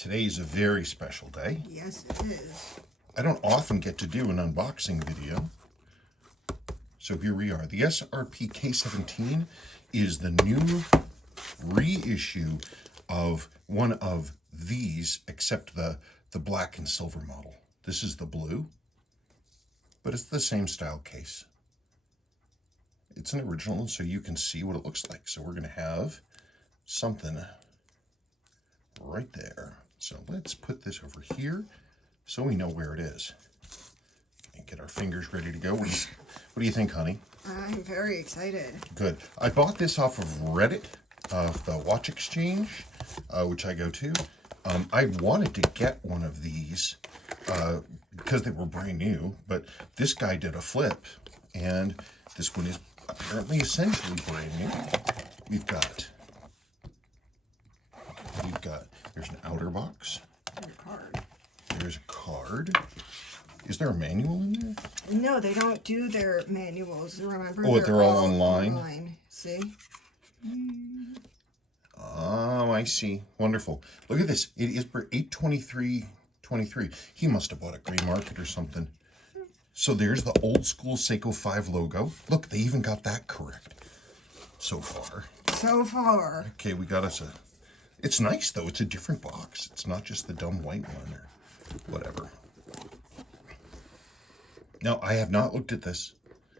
Today is a very special day. Yes, it is. I don't often get to do an unboxing video. So here we are. The SRPK17 is the new reissue of one of these, except the black and silver model. This is the blue, but it's the same style case. It's an original, so you can see what it looks like. So we're going to have something right there. So let's put this over here so we know where it is. And get our fingers ready to go. What do you think, honey? I'm very excited. Good. I bought this off of Reddit, the Watch Exchange, which I go to. I wanted to get one of these because they were brand new, but this guy did a flip, and this one is apparently essentially brand new. We've got, there's an outer box. And a card. There's a card. Is there a manual in there? No, they don't do their manuals. Remember? Oh, they're all online? See? Oh, I see. Wonderful. Look at this. It is for $823.23. He must have bought at Gray Market or something. So there's the old school Seiko 5 logo. Look, they even got that correct so far. So far. Okay, we got us a... It's nice, though. It's a different box. It's not just the dumb white one or whatever. Now, I have not looked at this.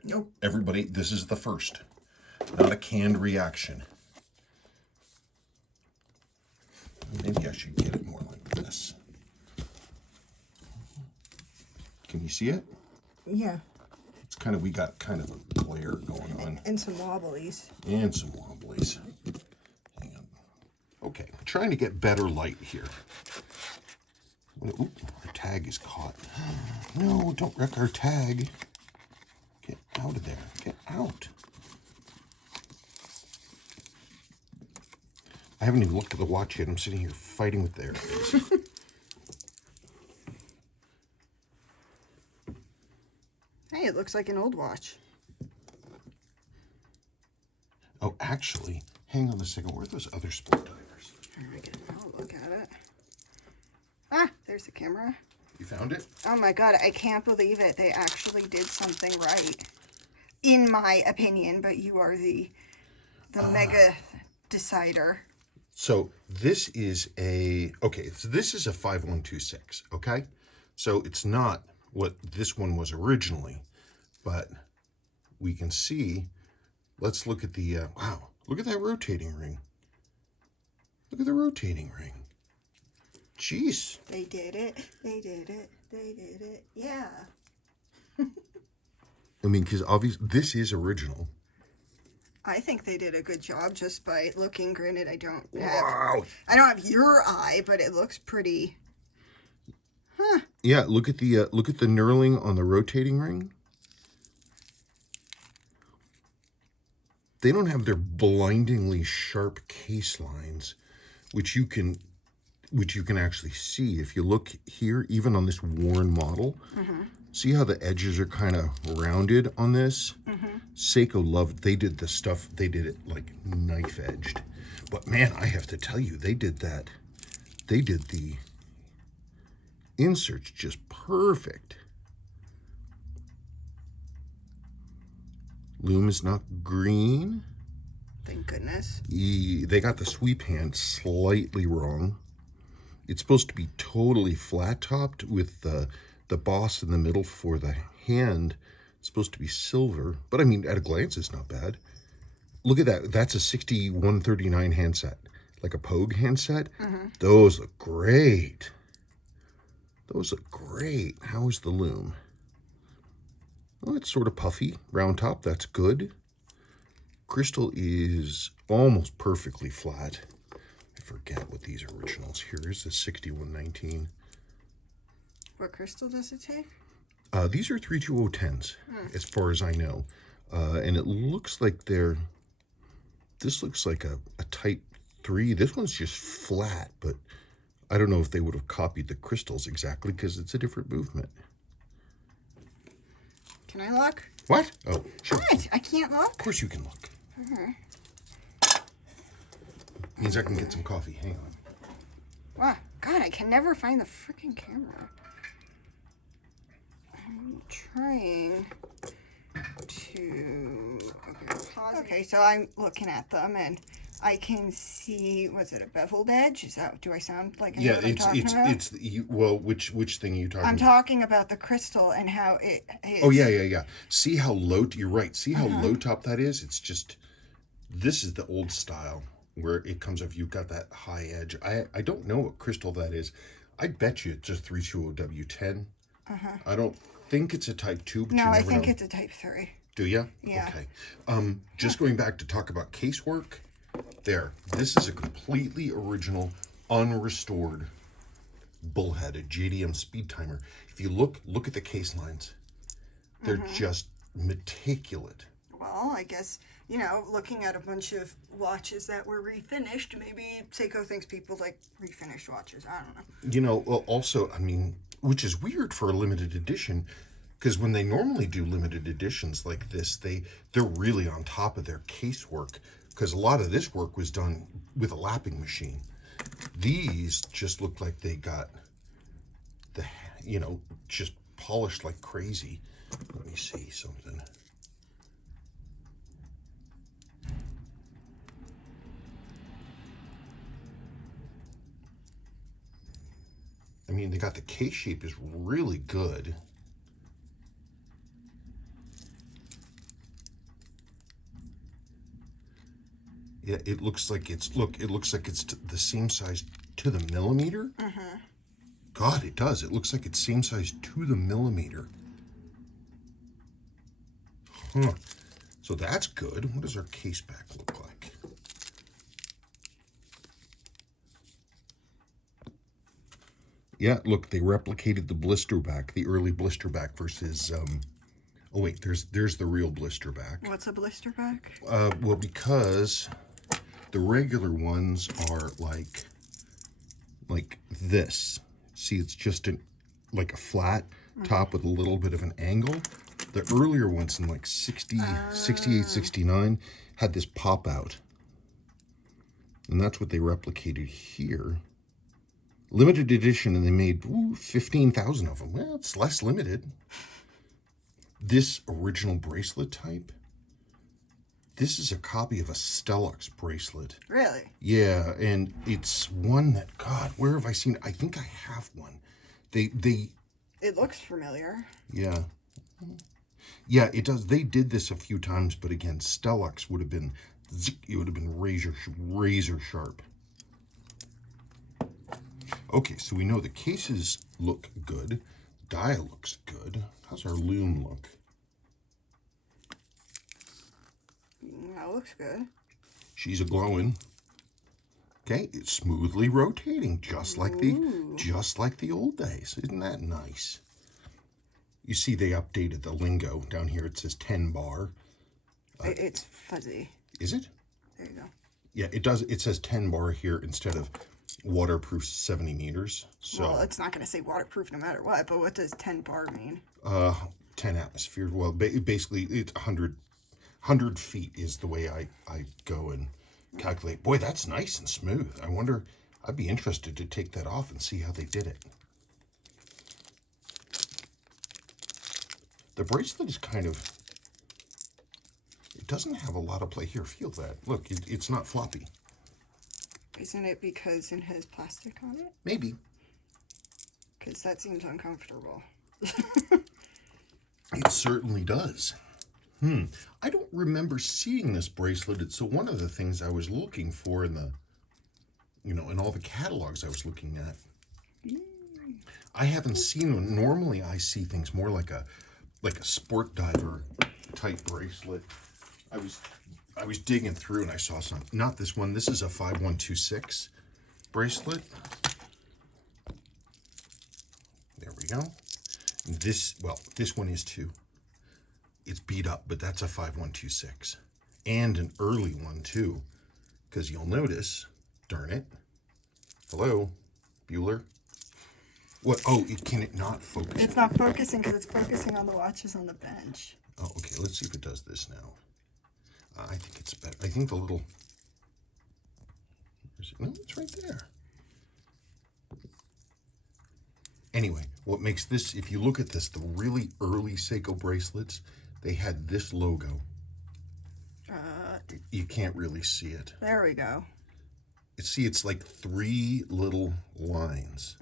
Nope. Everybody, this is the first. Not a canned reaction. Maybe I should get it more like this. Can you see it? Yeah. It's kind of, we got kind of a glare going on. And some wobblies. And some wobblies. Hang on. Okay, I'm trying to get better light here. Oop, our tag is caught. No, don't wreck our tag. Get out of there. Get out. I haven't even looked at the watch yet. I'm sitting here fighting with the airface. Hey, it looks like an old watch. Oh, actually, hang on a second. Where are those other sport divers? I'll look at it. Ah, there's the camera. You found it? Oh my god, I can't believe it. They actually did something right. In my opinion, but you are the mega decider. So this is a, okay, so this is a 5126, okay? So it's not what this one was originally, but we can see, let's look at the, wow, look at that rotating ring. Look at the rotating ring. Jeez. They did it. They did it. They did it. Yeah. I mean, because obviously this is original. I think they did a good job just by looking. Granted, I don't have your eye, but it looks pretty. Huh. Yeah, look at the knurling on the rotating ring. They don't have their blindingly sharp case lines, which you can actually see if you look here, even on this worn model. See how the edges are kind of rounded on this? Seiko loved, they did the stuff, they did it like knife edged. But man, I have to tell you, they did that. They did the inserts just perfect. Lume is not green. Thank goodness. They got the sweep hand slightly wrong. It's supposed to be totally flat topped with the boss in the middle for the hand. It's supposed to be silver, but I mean, at a glance, it's not bad. Look at that. That's a 6139 handset, like a Pogue handset. Those look great. Those look great. How is the lume? Well, it's sort of puffy, round top. That's good. Crystal is almost perfectly flat. I forget what these originals. Here is the 6119. What crystal does it take? These are 32010s, as far as I know. And it looks like this looks like a Type 3. This one's just flat, but I don't know if they would have copied the crystals exactly because it's a different movement. Can I look? What? Oh, sure. What? I can't look? Of course you can look. Means I can get some coffee. Hang on. Wow. God, I can never find the freaking camera. I'm trying to... Okay, so I'm looking at them and I can see, was it a beveled edge? Is that, do I sound like I know what I'm talking about? Well, which thing are you talking about? I'm talking about the crystal and how it is. Oh, yeah. See how low, you're right. See how low top that is? It's just, this is the old style where it comes up, you've got that high edge. I don't know what crystal that is. I bet you it's just 320W10. I don't think it's a type 2, but no, you never I think know. it's a type 3. Do you? Yeah. Okay. Just going back to talk about casework, there. This is a completely original, unrestored bullhead, a JDM speed timer. If you look at the case lines, they're just meticulous. Well, I guess, you know, looking at a bunch of watches that were refinished, maybe Seiko thinks people like refinished watches. I don't know. You know, well, also, I mean, which is weird for a limited edition, because when they normally do limited editions like this, they're really on top of their casework, because a lot of this work was done with a lapping machine. These just look like they got the, you know, just polished like crazy. Let me see something. I mean, they got the case shape is really good. Yeah, it looks like it's, it looks like it's the same size to the millimeter. God, it does. It looks like it's same size to the millimeter. Huh. So that's good. What does our case back look like? Yeah, look, they replicated the blister back, the early blister back versus, oh wait, there's the real blister back. What's a blister back? Well, because the regular ones are like this. See, it's just like a flat top with a little bit of an angle. The earlier ones in like 68, 69 had this pop out. And that's what they replicated here. Limited edition, and they made 15,000 of them. Well, it's less limited. This original bracelet type, this is a copy of a Stellux bracelet. Really? Yeah, and it's one that, God, where have I seen it? I think I have one. It looks familiar. Yeah. Yeah, it does. They did this a few times, but again, Stellux would have been, it would have been razor sharp. Okay, so we know the cases look good. Dial looks good. How's our lume look? That looks good. She's a glowing. Okay, it's smoothly rotating, just like the old days. Isn't that nice? You see, they updated the lingo down here. It says 10 bar. It's fuzzy. Is it? There you go. Yeah, it does. It says 10 bar here instead of waterproof 70 meters. So, well, it's not going to say waterproof no matter what, but what does 10 bar mean? 10 atmosphere. Well, basically, it's 100 feet is the way I go and calculate. Boy, that's nice and smooth. I wonder, I'd be interested to take that off and see how they did it. The bracelet is kind of, it doesn't have a lot of play. Here, feel that. Look, it's not floppy. Isn't it because it has plastic on it? Maybe. Because that seems uncomfortable. It certainly does. I don't remember seeing this bracelet. It's one of the things I was looking for in the, you know, in all the catalogs I was looking at. I haven't seen one. Normally I see things more like a sport diver type bracelet. I was digging through and I saw some. Not this one. This is a 5126 bracelet. There we go. This one is too. It's beat up, but that's a 5126. And an early one too. Because you'll notice, darn it. Hello, Bueller. What? Oh, can it not focus? It's not focusing because it's focusing on the watches on the bench. Oh, okay. Let's see if it does this now. I think it's better. I think the little... No, it's right there. Anyway, what makes this, if you look at this, the really early Seiko bracelets, they had this logo. You can't really see it. There we go. See, it's like 3 little lines.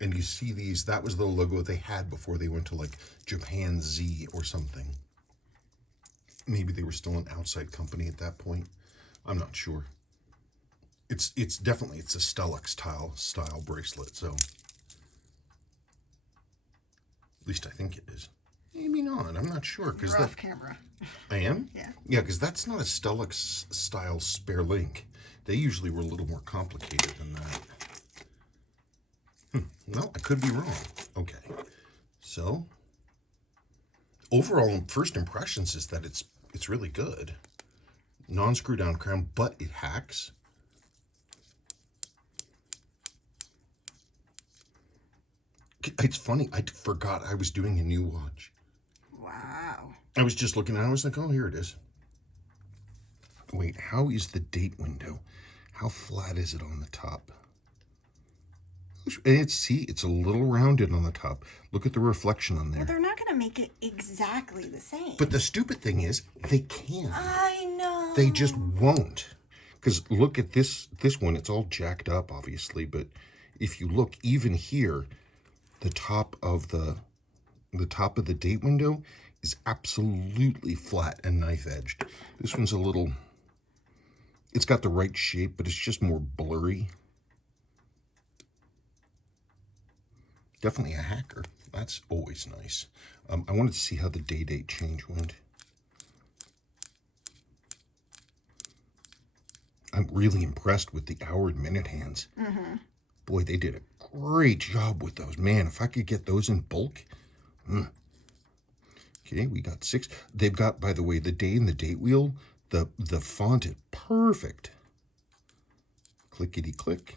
And you see these, that was the logo they had before they went to like Japan Z or something. Maybe they were still an outside company at that point. I'm not sure. It's definitely, it's a Stellux style bracelet, so. At least I think it is. Maybe not, I'm not sure. You're off camera. I am? Yeah. Yeah, because that's not a Stellux style spare link. They usually were a little more complicated than that. No, I could be wrong. Okay. So, overall, first impressions is that it's really good. Non-screw down crown, but it hacks. It's funny, I forgot I was doing a new watch. Wow. I was just looking at it, I was like, oh, here it is. Wait, how is the date window? How flat is it on the top? And it's a little rounded on the top. Look at the reflection on there. Well, they're not going to make it exactly the same. But the stupid thing is, they can. I know. They just won't. Because look at this one, it's all jacked up, obviously, but if you look even here, the top of the date window is absolutely flat and knife edged. This one's a little, it's got the right shape, but it's just more blurry. Definitely a hacker. That's always nice. I wanted to see how the date change went. I'm really impressed with the hour and minute hands. Boy, they did a great job with those. Man, if I could get those in bulk. Okay, we got 6. They've got, by the way, the day and the date wheel. The font is perfect. Clickety click.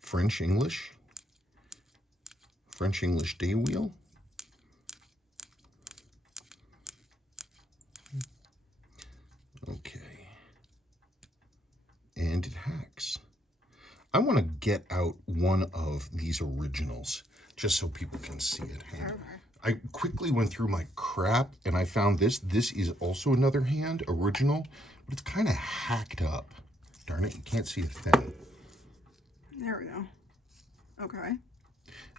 French English day wheel. Okay. And it hacks. I want to get out one of these originals just so people can see it. I quickly went through my crap and I found this. This is also another hand, original, but it's kind of hacked up. Darn it, you can't see a thing. There we go. Okay.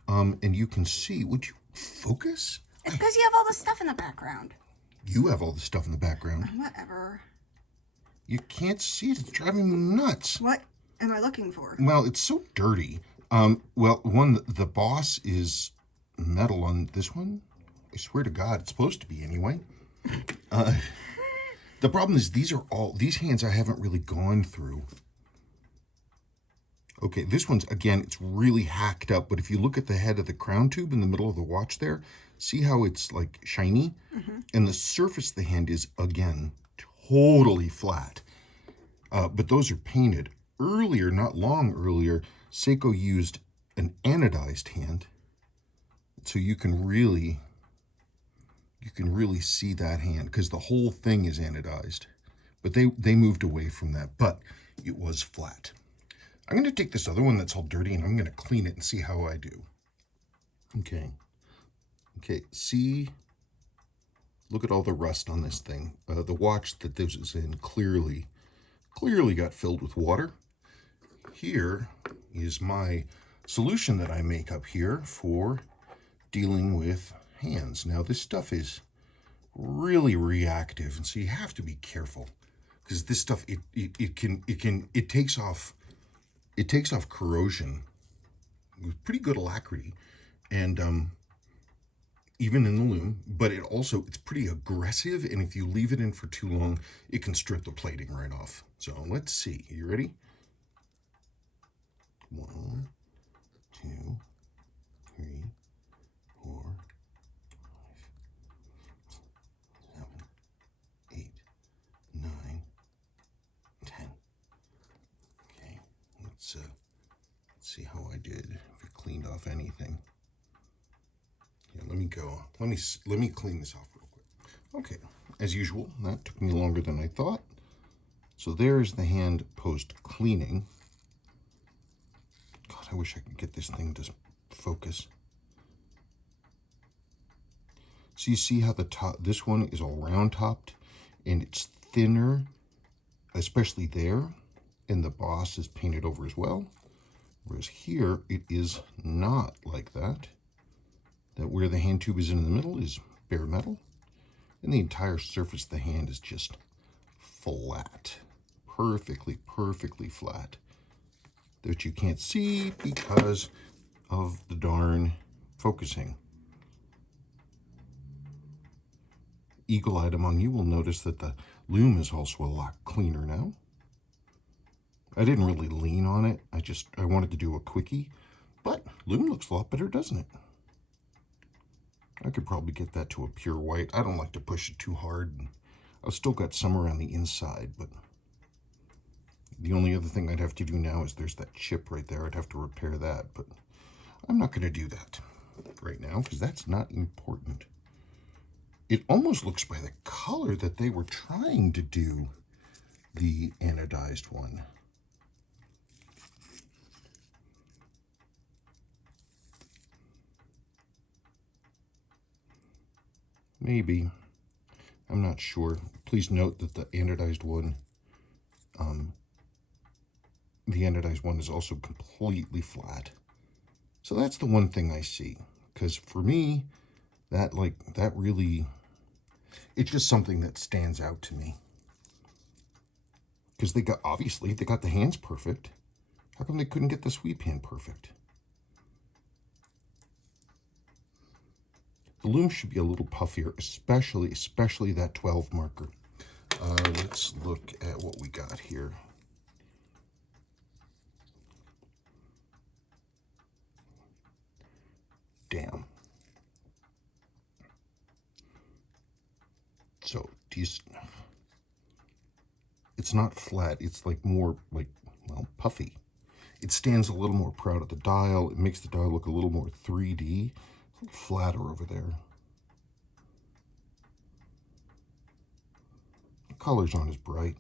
And you can see, would you focus? It's because you have all the stuff in the background. You have all the stuff in the background. Whatever. You can't see it. It's driving me nuts. What am I looking for? Well, it's so dirty. Well, the boss is metal on this one. I swear to God, it's supposed to be anyway. The problem is these hands I haven't really gone through. Okay, this one's, again, it's really hacked up, but if you look at the head of the crown tube in the middle of the watch there, see how it's like shiny? And the surface of the hand is, again, totally flat. But those are painted. Earlier, not long earlier, Seiko used an anodized hand, so you can really see that hand because the whole thing is anodized. But they moved away from that, but it was flat. I'm going to take this other one that's all dirty and I'm going to clean it and see how I do. Okay, see, look at all the rust on this thing. The watch that this is in clearly got filled with water. Here is my solution that I make up here for dealing with hands. Now this stuff is really reactive, and so you have to be careful because this stuff it takes off corrosion with pretty good alacrity, and even in the loom, but it's pretty aggressive, and if you leave it in for too long, it can strip the plating right off. So let's see. You ready? 1, 2, 3, 4, 5, 7, 8, 9, 10. Okay, let's see how I did. If it cleaned off anything. Yeah, let me go. Let me clean this off real quick. Okay, as usual, that took me longer than I thought. So there's the hand post cleaning. God, I wish I could get this thing to focus. So you see how the top, this one is all round topped and it's thinner, especially there, and the boss is painted over as well. Whereas here, it is not like that. That where the hand tube is in the middle is bare metal, and the entire surface of the hand is just flat. Perfectly flat. That you can't see because of the darn focusing. Eagle-eyed among you will notice that the lume is also a lot cleaner now. I didn't really lean on it. I wanted to do a quickie, but lume looks a lot better, doesn't it? I could probably get that to a pure white. I don't like to push it too hard. I've still got some around the inside, but the only other thing I'd have to do now is there's that chip right there. I'd have to repair that, but I'm not going to do that right now because that's not important. It almost looks by the color that they were trying to do the anodized one. Maybe. I'm not sure. Please note that the anodized one is also completely flat. So that's the one thing I see. Because for me, that really, it's just something that stands out to me. Because obviously they got the hands perfect. How come they couldn't get the sweep hand perfect? The lume should be a little puffier, especially that 12 marker. Let's look at what we got here. Damn. So it's not flat. It's more puffy. It stands a little more proud of the dial. It makes the dial look a little more 3D. A little flatter over there. The colors aren't as bright.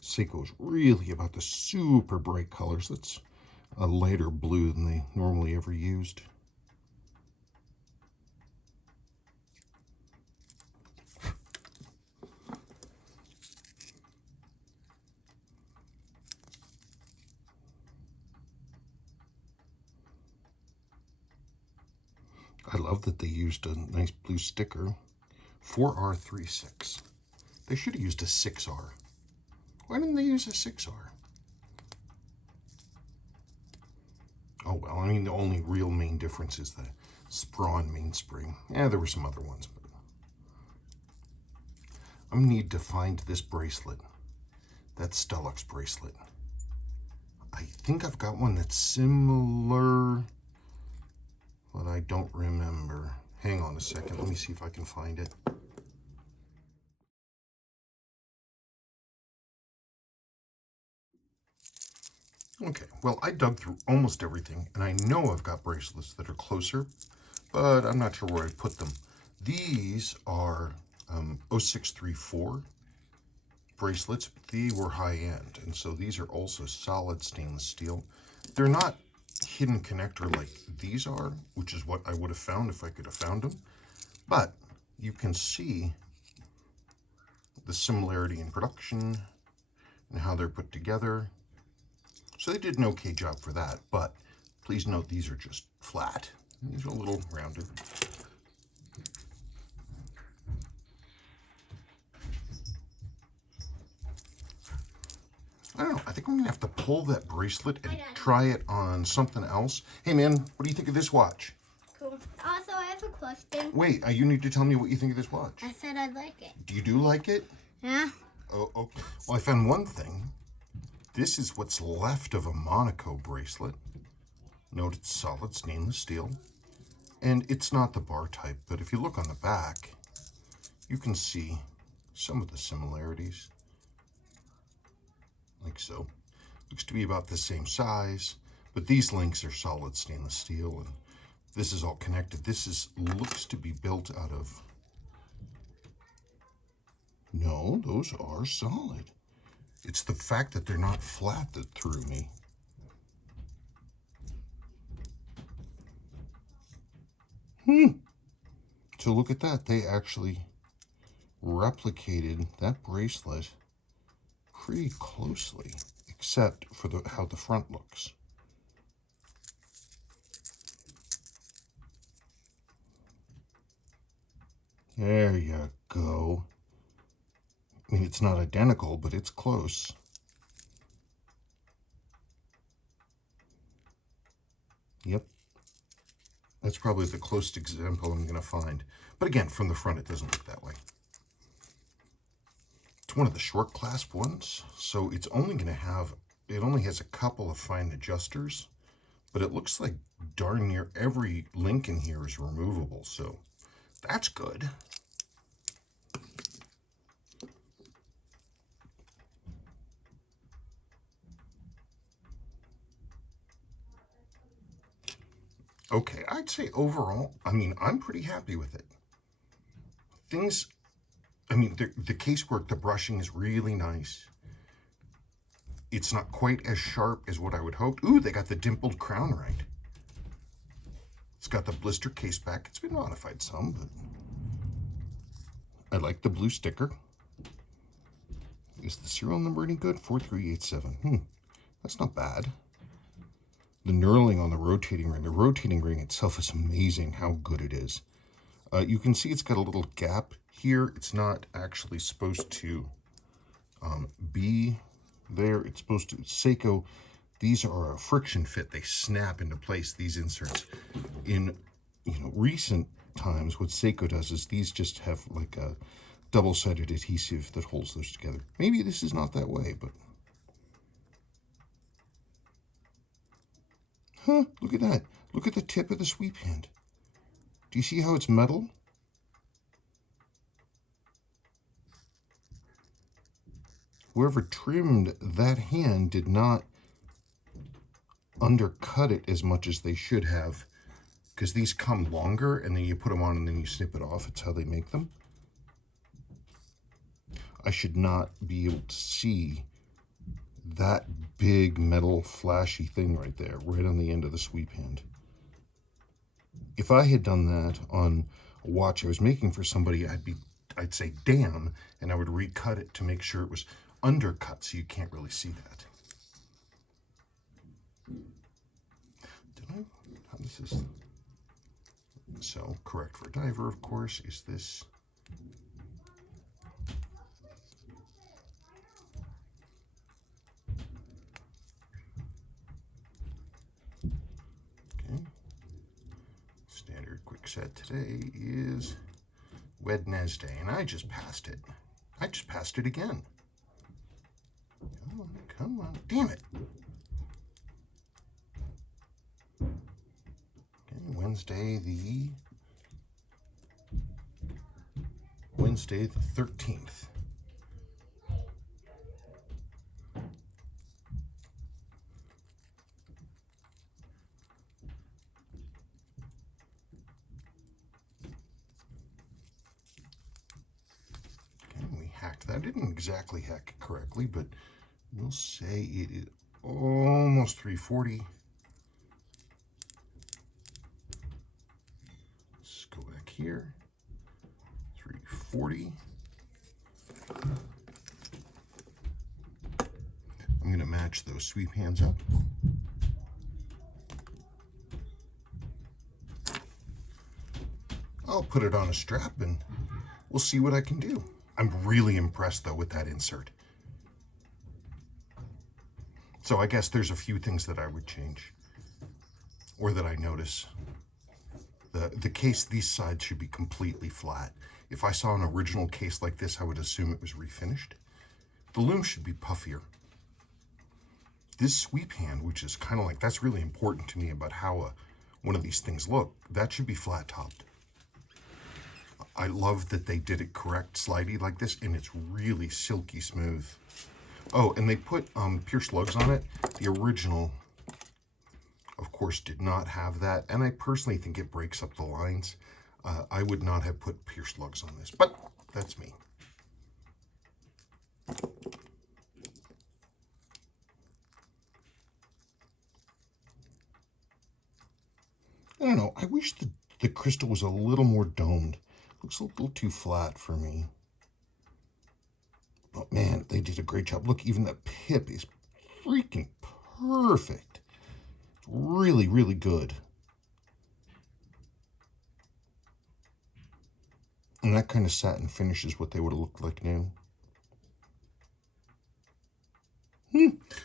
Seiko is really about the super bright colors. That's a lighter blue than they normally ever used. I love that they used a nice blue sticker. 4R36. They should have used a 6R. Why didn't they use a 6R? Oh well, I mean the only real main difference is the Sprawn mainspring. Yeah, there were some other ones, but I need to find this bracelet. That Stellux bracelet. I think I've got one that's similar, but I don't remember. Hang on a second, let me see if I can find it. Okay, well, I dug through almost everything, and I know I've got bracelets that are closer, but I'm not sure where I put them. These are 0634 bracelets. They were high-end, and so these are also solid stainless steel. They're not hidden connector like these are, which is what I would have found if I could have found them, but you can see the similarity in production and how they're put together. So they did an okay job for that, but please note these are just flat. These are a little rounded. I don't know, I think I'm gonna have to pull that bracelet and try it on something else. Hey man, what do you think of this watch? Cool. Also, I have a question. Wait, you need to tell me what you think of this watch. I said I'd like it. Do you like it? Yeah. Oh, okay. Well, I found one thing. This is what's left of a Monaco bracelet. Note it's solid stainless steel. And it's not the bar type, but if you look on the back, you can see some of the similarities. Like so. Looks to be about the same size, but these links are solid stainless steel, and this is all connected. This looks to be built out of... No, those are solid. It's the fact that they're not flat that threw me. So look at that. They actually replicated that bracelet pretty closely, except for how the front looks. There you go. I mean, it's not identical, but it's close. Yep. That's probably the closest example I'm going to find. But again, from the front, it doesn't look that way. It's one of the short clasp ones, so it's only going to have, it only has a couple of fine adjusters, but it looks like darn near every link in here is removable, so that's good. Okay, I'd say overall, I mean, I'm pretty happy with it. Things, I mean, the casework, the brushing is really nice. It's not quite as sharp as what I would hope. Ooh, they got the dimpled crown right. It's got the blister case back. It's been modified some, but I like the blue sticker. Is the serial number any good? 4387. That's not bad. The knurling on the rotating ring itself is amazing how good it is. You can see it's got a little gap here. It's not actually supposed to be there. It's supposed to, Seiko, these are a friction fit. They snap into place, these inserts. In recent times, what Seiko does is these just have like a double-sided adhesive that holds those together. Maybe this is not that way, but look at that. Look at the tip of the sweep hand. Do you see how it's metal? Whoever trimmed that hand did not undercut it as much as they should have, because these come longer and then you put them on and then you snip it off. It's how they make them. I should not be able to see that big metal flashy thing right there, right on the end of the sweep hand. If I had done that on a watch I was making for somebody, I'd say damn, and I would recut it to make sure it was undercut so you can't really see that. Did I? How does this? So correct for diver, of course, is this. Standard quick set today is Wednesday, and I just passed it. I just passed it again. Come on, come on. Damn it. Okay, Wednesday the 13th. Hacked that. I didn't exactly hack it correctly, but we'll say it is almost 340. Let's go back here. 340. I'm going to match those sweep hands up. I'll put it on a strap and we'll see what I can do. I'm really impressed, though, with that insert. So I guess there's a few things that I would change, or that I notice. The case, these sides should be completely flat. If I saw an original case like this, I would assume it was refinished. The lume should be puffier. This sweep hand, which is kind of like, that's really important to me about how one of these things look, that should be flat-topped. I love that they did it correct, slidey like this, and it's really silky smooth. Oh, and they put pierced lugs on it. The original, of course, did not have that, and I personally think it breaks up the lines. I would not have put pierced lugs on this, but that's me. I don't know, I wish the crystal was a little more domed. Looks a little too flat for me. But man, they did a great job. Look, even the pip is freaking perfect. It's really, really good. And that kind of satin finish is what they would have looked like new.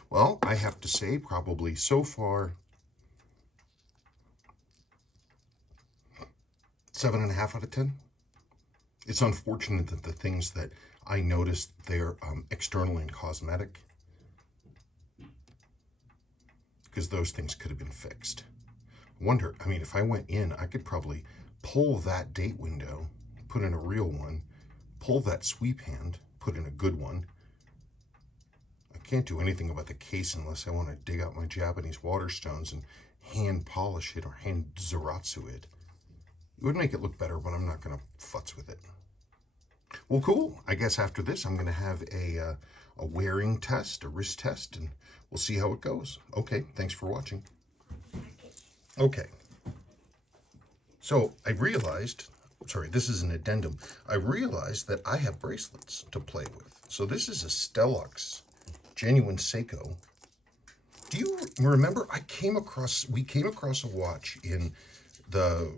Well, I have to say, probably so far, 7.5 out of 10. It's unfortunate that the things that I noticed, they're external and cosmetic, because those things could have been fixed. I wonder, I mean, if I went in, I could probably pull that date window, put in a real one, pull that sweep hand, put in a good one. I can't do anything about the case unless I want to dig out my Japanese water stones and hand polish it or hand Zaratsu it. It would make it look better, but I'm not going to futz with it. Well, cool. I guess after this, I'm going to have a wearing test, a wrist test, and we'll see how it goes. Okay, thanks for watching. Okay. So I realized, sorry, this is an addendum. I realized that I have bracelets to play with. So this is a Stellux genuine Seiko. Do you remember we came across a watch in the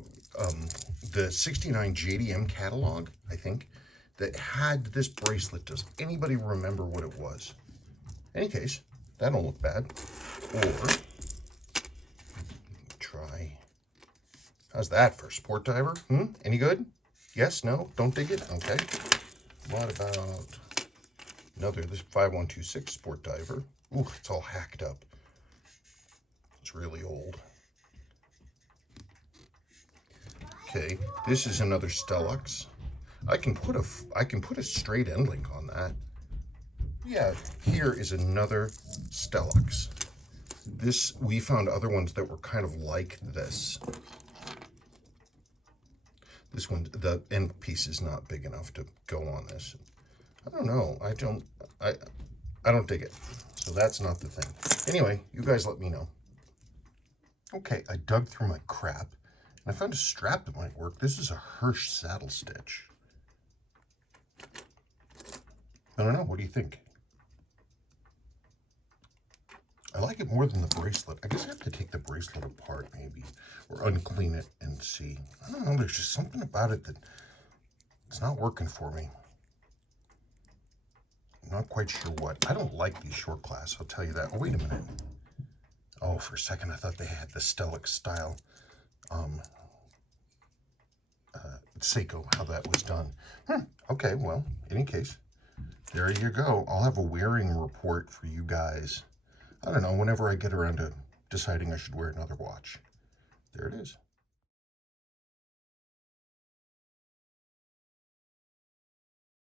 69 JDM catalog, I think, that had this bracelet. Does anybody remember what it was? In any case, that don't look bad. Or try. How's that for sport diver? Any good? Yes? No? Don't dig it? Okay. What about another, this 5126 sport diver? Ooh, it's all hacked up. It's really old. Okay, this is another Stellux. I can put a straight end link on that. Yeah, here is another Stellux. This, we found other ones that were kind of like this. This one, the end piece is not big enough to go on this. I don't know. I don't dig it. So that's not the thing. Anyway, you guys let me know. Okay, I dug through my crap and I found a strap that might work. This is a Hirsch saddle stitch. I don't know. What do you think? I like it more than the bracelet. I guess I have to take the bracelet apart maybe, or unclean it and see. I don't know. There's just something about it that it's not working for me. I'm not quite sure what. I don't like these short class, I'll tell you that. Oh, wait a minute. Oh, for a second I thought they had the Stellux style Seiko, how that was done. Okay, well, in any case, there you go. I'll have a wearing report for you guys. I don't know, whenever I get around to deciding I should wear another watch. There it is.